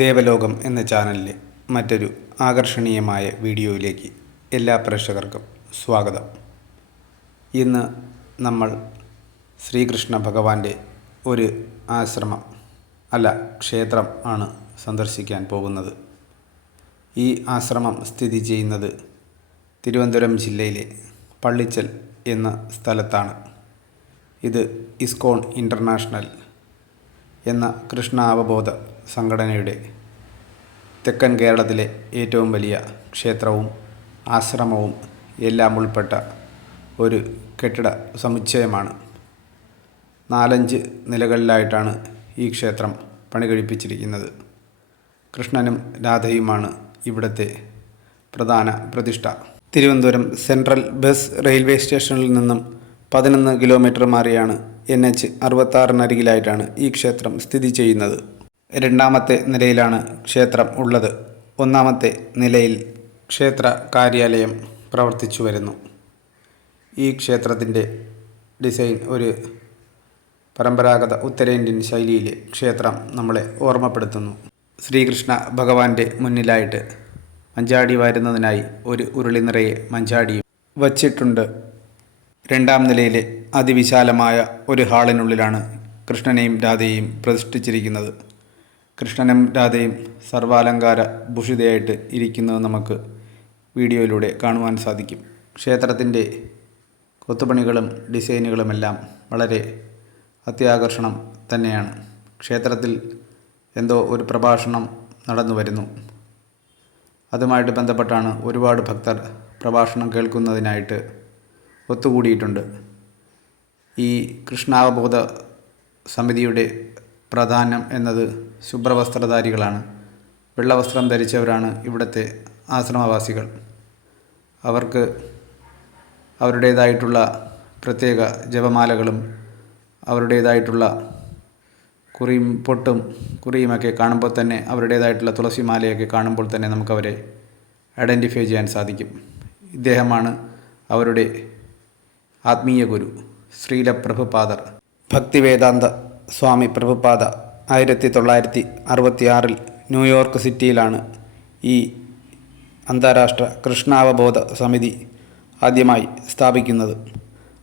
ദേവലോകം എന്ന ചാനലിലെ മറ്റൊരു ആകർഷണീയമായ വീഡിയോയിലേക്ക് എല്ലാ പ്രേക്ഷകർക്കും സ്വാഗതം. ഇന്ന് നമ്മൾ ശ്രീകൃഷ്ണ ഭഗവാന്റെ ഒരു ആശ്രമം അല്ല ക്ഷേത്രം ആണ് സന്ദർശിക്കാൻ പോകുന്നത്. ഈ ആശ്രമം സ്ഥിതി ചെയ്യുന്നത് തിരുവനന്തപുരം ജില്ലയിലെ പള്ളിച്ചൽ എന്ന സ്ഥലത്താണ്. ഇത് ഇസ്കോൺ ഇന്റർനാഷണൽ എന്ന കൃഷ്ണ അവബോധ സംഘടനയുടെ തെക്കൻ കേരളത്തിലെ ഏറ്റവും വലിയ ക്ഷേത്രവും ആശ്രമവും എല്ലാം ഉൾപ്പെട്ട ഒരു കെട്ടിട സമുച്ചയമാണ്. നാലഞ്ച് നിലകളിലായിട്ടാണ് ഈ ക്ഷേത്രം പണി കഴിപ്പിച്ചിരിക്കുന്നത് കൃഷ്ണനും രാധയുമാണ് ഇവിടുത്തെ പ്രധാന പ്രതിഷ്ഠ. തിരുവനന്തപുരം സെൻട്രൽ ബസ് റെയിൽവേ സ്റ്റേഷനിൽ നിന്നും പതിനൊന്ന് കിലോമീറ്റർ മാറിയാണ് എൻ എച്ച് അറുപത്താറിനരികിലായിട്ടാണ് ഈ ക്ഷേത്രം സ്ഥിതി ചെയ്യുന്നത്. രണ്ടാമത്തെ നിലയിലാണ് ക്ഷേത്രം ഉള്ളത്. ഒന്നാമത്തെ നിലയിൽ ക്ഷേത്ര കാര്യാലയം പ്രവർത്തിച്ചു വരുന്നു. ഈ ക്ഷേത്രത്തിന്റെ ഡിസൈൻ ഒരു പരമ്പരാഗത ഉത്തരേന്ത്യൻ ശൈലിയിലെ ക്ഷേത്രം നമ്മളെ ഓർമ്മപ്പെടുത്തുന്നു. ശ്രീകൃഷ്ണ ഭഗവാന്റെ മുന്നിലായിട്ട് മഞ്ചാടി വരുന്നതിനായി ഒരു ഉരുളി നിറയെ മഞ്ചാടിയും വച്ചിട്ടുണ്ട്. രണ്ടാം നിലയിലെ അതിവിശാലമായ ഒരു ഹാളിനുള്ളിലാണ് കൃഷ്ണനെയും രാധയെയും പ്രതിഷ്ഠിച്ചിരിക്കുന്നത്. കൃഷ്ണനും രാധയും സർവാലങ്കാര ഭൂഷിതയായിട്ട് ഇരിക്കുന്നത് നമുക്ക് വീഡിയോയിലൂടെ കാണുവാൻ സാധിക്കും. ക്ഷേത്രത്തിന്റെ കൊത്തുപണികളും ഡിസൈനുകളുമെല്ലാം വളരെ അത്യാകർഷണം തന്നെയാണ്. ക്ഷേത്രത്തിൽ എന്തോ ഒരു പ്രഭാഷണം നടന്നു വരുന്നു. അതുമായിട്ട് ബന്ധപ്പെട്ടാണ് ഒരുപാട് ഭക്തർ പ്രഭാഷണം കേൾക്കുന്നതിനായിട്ട് ഒത്തുകൂടിയിട്ടുണ്ട്. ഈ കൃഷ്ണാവബോധ സമിതിയുടെ പ്രാധാന്യം എന്നത് ശുഭ്രവസ്ത്രധാരികളാണ്. വെള്ളവസ്ത്രം ധരിച്ചവരാണ് ഇവിടുത്തെ ആശ്രമവാസികൾ. അവർക്ക് അവരുടേതായിട്ടുള്ള പ്രത്യേക ജപമാലകളും അവരുടേതായിട്ടുള്ള കുറിയും പൊട്ടും കുറിയുമൊക്കെ കാണുമ്പോൾ തന്നെ അവരുടേതായിട്ടുള്ള തുളസിമാലയൊക്കെ കാണുമ്പോൾ തന്നെ നമുക്കവരെ ഐഡന്റിഫൈ ചെയ്യാൻ സാധിക്കും. ഇദ്ദേഹമാണ് അവരുടെ ആത്മീയ ഗുരു ശ്രീലപ്രഭുപാദർ. ഭക്തിവേദാന്ത സ്വാമി പ്രഭുപാദ ആയിരത്തി തൊള്ളായിരത്തി അറുപത്തിയാറിൽ ന്യൂയോർക്ക് സിറ്റിയിലാണ് ഈ അന്താരാഷ്ട്ര കൃഷ്ണാവബോധ സമിതി ആദ്യമായി സ്ഥാപിക്കുന്നത്.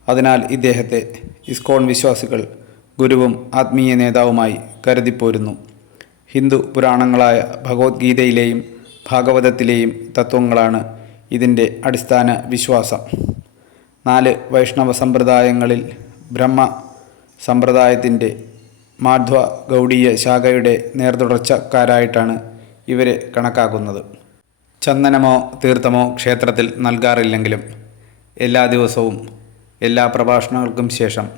അതിനാൽ ഇദ്ദേഹത്തെ ഇസ്കോൺ വിശ്വാസികൾ ഗുരുവും ആത്മീയ നേതാവുമായി കരുതിപ്പോരുന്നു. ഹിന്ദു പുരാണങ്ങളായ ഭഗവത്ഗീതയിലെയും ഭാഗവതത്തിലെയും തത്വങ്ങളാണ് ഇതിന്റെ അടിസ്ഥാന വിശ്വാസം. നാല് വൈഷ്ണവ സമ്പ്രദായങ്ങളിൽ ബ്രഹ്മ സമ്പ്രദായത്തിന്റെ മാധ്വ ഗൗഡീയ ശാഖയുടെ നേർതുടർച്ചക്കാരായിട്ടാണ് ഇവരെ കണക്കാക്കുന്നത്. ചന്ദനമോ തീർത്ഥമോ ക്ഷേത്രത്തിൽ നൽകാറില്ലെങ്കിലും എല്ലാ ദിവസവും എല്ലാ പ്രഭാഷണങ്ങൾക്കും ശേഷം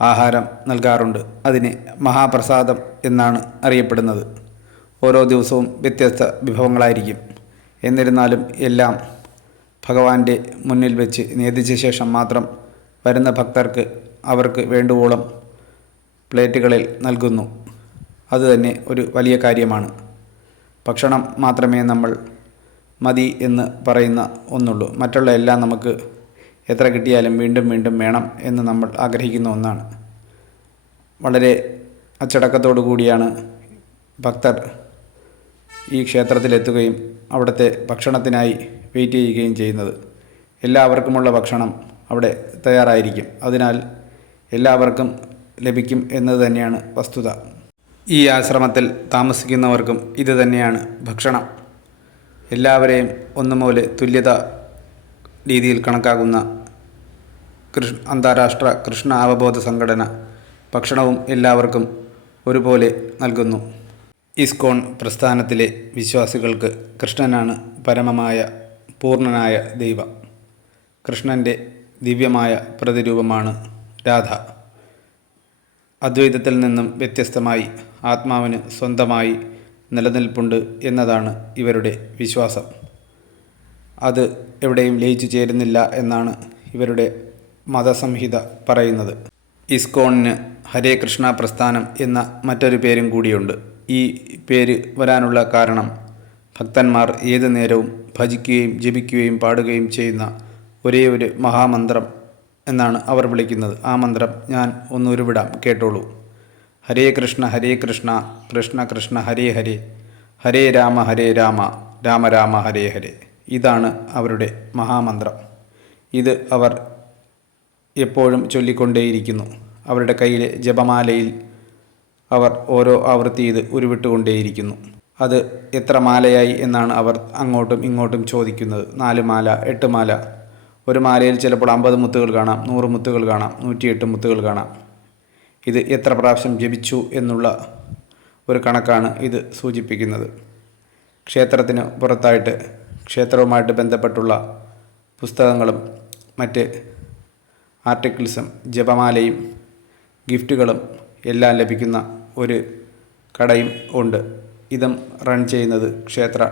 ആഹാരം നൽകാറുണ്ട്. അതിന് മഹാപ്രസാദം എന്നാണ് അറിയപ്പെടുന്നത്. ഓരോ ദിവസവും വ്യത്യസ്ത വിഭവങ്ങളായിരിക്കും. എന്നിരുന്നാലും എല്ലാം ഭഗവാന്റെ മുന്നിൽ വെച്ച് നേതിച്ച ശേഷം മാത്രം വരുന്ന ഭക്തർക്ക് അവർക്ക് വേണ്ടുവോളം പ്ലേറ്റുകളിൽ നൽകുന്നു. അതുതന്നെ ഒരു വലിയ കാര്യമാണ്. ഭക്ഷണം മാത്രമേ നമ്മൾ മതി എന്ന് പറയുന്ന ഒന്നുള്ളൂ. മറ്റുള്ള എല്ലാം നമുക്ക് എത്ര കിട്ടിയാലും വീണ്ടും വീണ്ടും വേണം എന്ന് നമ്മൾ ആഗ്രഹിക്കുന്ന ഒന്നാണ്. വളരെ അച്ചടക്കത്തോടു കൂടിയാണ് ഭക്തർ ഈ ക്ഷേത്രത്തിലെത്തുകയും അവിടുത്തെ ഭക്ഷണത്തിനായി വെയിറ്റ് ചെയ്യുകയും ചെയ്യുന്നത്. എല്ലാവർക്കുമുള്ള ഭക്ഷണം അവിടെ തയ്യാറായിരിക്കും. അതിനാൽ എല്ലാവർക്കും ലഭിക്കും എന്നത് തന്നെയാണ് വസ്തുത. ഈ ആശ്രമത്തിൽ താമസിക്കുന്നവർക്കും ഇത് തന്നെയാണ് ഭക്ഷണം. എല്ലാവരെയും ഒന്നുപോലെ തുല്യത രീതിയിൽ കണക്കാക്കുന്ന കൃഷ് അന്താരാഷ്ട്ര കൃഷ്ണ അവബോധ സംഘടന ഭക്ഷണവും എല്ലാവർക്കും ഒരുപോലെ നൽകുന്നു. ഇസ്കോൺ പ്രസ്ഥാനത്തിലെ വിശ്വാസികൾക്ക് കൃഷ്ണനാണ് പരമമായ പൂർണനായ ദൈവം. കൃഷ്ണന്റെ ദിവ്യമായ പ്രതിരൂപമാണ് രാധ. അദ്വൈതത്തിൽ നിന്നും വ്യത്യസ്തമായി ആത്മാവിന് സ്വന്തമായി നിലനിൽപ്പുണ്ട് എന്നതാണ് ഇവരുടെ വിശ്വാസം. അത് എവിടെയും ലയിച്ചു ചേരുന്നില്ല എന്നാണ് ഇവരുടെ മതസംഹിത പറയുന്നത്. ഇസ്കോണിന് ഹരേ കൃഷ്ണ പ്രസ്ഥാനം എന്ന മറ്റൊരു പേരും കൂടിയുണ്ട്. ഈ പേര് വരാനുള്ള കാരണം ഭക്തന്മാർ ഏതു നേരവും ഭജിക്കുകയും ജപിക്കുകയും പാടുകയും ചെയ്യുന്ന ഒരേ ഒരു മഹാമന്ത്രം എന്നാണ് അവർ വിളിക്കുന്നത്. ആ മന്ത്രം ഞാൻ ഒന്ന് വിടാം. കേട്ടോളൂ. ഹരേ കൃഷ്ണ ഹരേ കൃഷ്ണ കൃഷ്ണ കൃഷ്ണ ഹരേ ഹരേ. ഹരേ രാമ ഹരേ രാമ. രാമ രാമ ഹരേ ഹരേ. ഇതാണ് അവരുടെ മഹാമന്ത്രം. ഇത് അവർ എപ്പോഴും ചൊല്ലിക്കൊണ്ടേയിരിക്കുന്നു. അവരുടെ കയ്യിലെ ജപമാലയിൽ അവർ ഓരോ ആവൃത്തി ഇത് ഉരുവിട്ടുകൊണ്ടേയിരിക്കുന്നു. അത് എത്ര മാലയായി എന്നാണ് അവർ അങ്ങോട്ടും ഇങ്ങോട്ടും ചോദിക്കുന്നത്. നാല് മാല എട്ട് മാല. ഒരു മാലയിൽ ചിലപ്പോൾ അമ്പത് മുത്തുകൾ കാണാം നൂറ് മുത്തുകൾ കാണാം നൂറ്റിയെട്ട് മുത്തുകൾ കാണാം. ഇത് എത്ര പ്രാവശ്യം ജപിച്ചു എന്നുള്ള ഒരു കണക്കാണ് ഇത് സൂചിപ്പിക്കുന്നത്. ക്ഷേത്രത്തിന് പുറത്തായിട്ട് ക്ഷേത്രവുമായിട്ട് ബന്ധപ്പെട്ടുള്ള പുസ്തകങ്ങളും മറ്റ് ആർട്ടിക്കിൾസും ജപമാലയും ഗിഫ്റ്റുകളും എല്ലാം ലഭിക്കുന്ന ഒരു കടയും ഉണ്ട്. ഇതും റൺ ചെയ്യുന്നത് ക്ഷേത്ര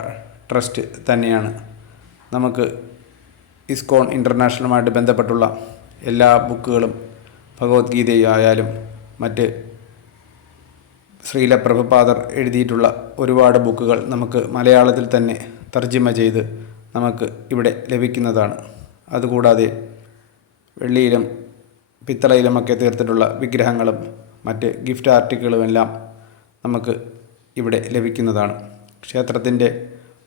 ട്രസ്റ്റ് തന്നെയാണ്. നമുക്ക് ഇസ്കോൺ ഇന്റർനാഷണലുമായിട്ട് ബന്ധപ്പെട്ടുള്ള എല്ലാ ബുക്കുകളും ഭഗവത്ഗീതയായാലും മറ്റ് ശ്രീല പ്രഭുപാദർ എഴുതിയിട്ടുള്ള ഒരുപാട് ബുക്കുകൾ നമുക്ക് മലയാളത്തിൽ തന്നെ തർജിമ ചെയ്ത് നമുക്ക് ഇവിടെ ലഭിക്കുന്നതാണ്. അതുകൂടാതെ വെള്ളിയിലും പിത്തളയിലുമൊക്കെ തീർത്തിട്ടുള്ള വിഗ്രഹങ്ങളും മറ്റ് ഗിഫ്റ്റ് ആർട്ടിക്കിളുമെല്ലാം നമുക്ക് ഇവിടെ ലഭിക്കുന്നതാണ്. ക്ഷേത്രത്തിന്റെ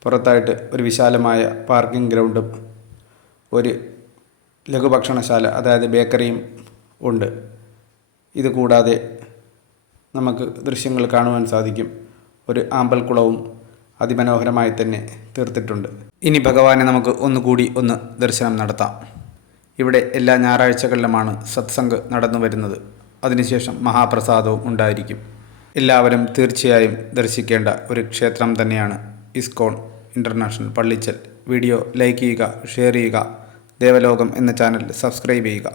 പുറത്തായിട്ട് ഒരു വിശാലമായ പാർക്കിംഗ് ഗ്രൗണ്ടും ഒരു ലഘുഭക്ഷണശാല അതായത് ബേക്കറിയും ഉണ്ട്. ഇത് കൂടാതെ നമുക്ക് ദൃശ്യങ്ങൾ കാണുവാൻ സാധിക്കും. ഒരു ആമ്പൽക്കുളവും അതിമനോഹരമായി തന്നെ തീർത്തിട്ടുണ്ട്. ഇനി ഭഗവാനെ നമുക്ക് ഒന്നുകൂടി ഒന്ന് ദർശനം നടത്താം. ഇവിടെ എല്ലാ ഞായറാഴ്ചകളിലുമാണ് സത്സംഗ് നടന്നു വരുന്നത്. അതിനുശേഷം മഹാപ്രസാദവും ഉണ്ടായിരിക്കും. എല്ലാവരും തീർച്ചയായും ദർശിക്കേണ്ട ഒരു ക്ഷേത്രം തന്നെയാണ് ISKCON international Pallichal. Video like ചെയ്യുക ഷെയർ ചെയ്യുക. ദേവലോകം എന്ന ചാനൽ സബ്സ്ക്രൈബ് ചെയ്യുക.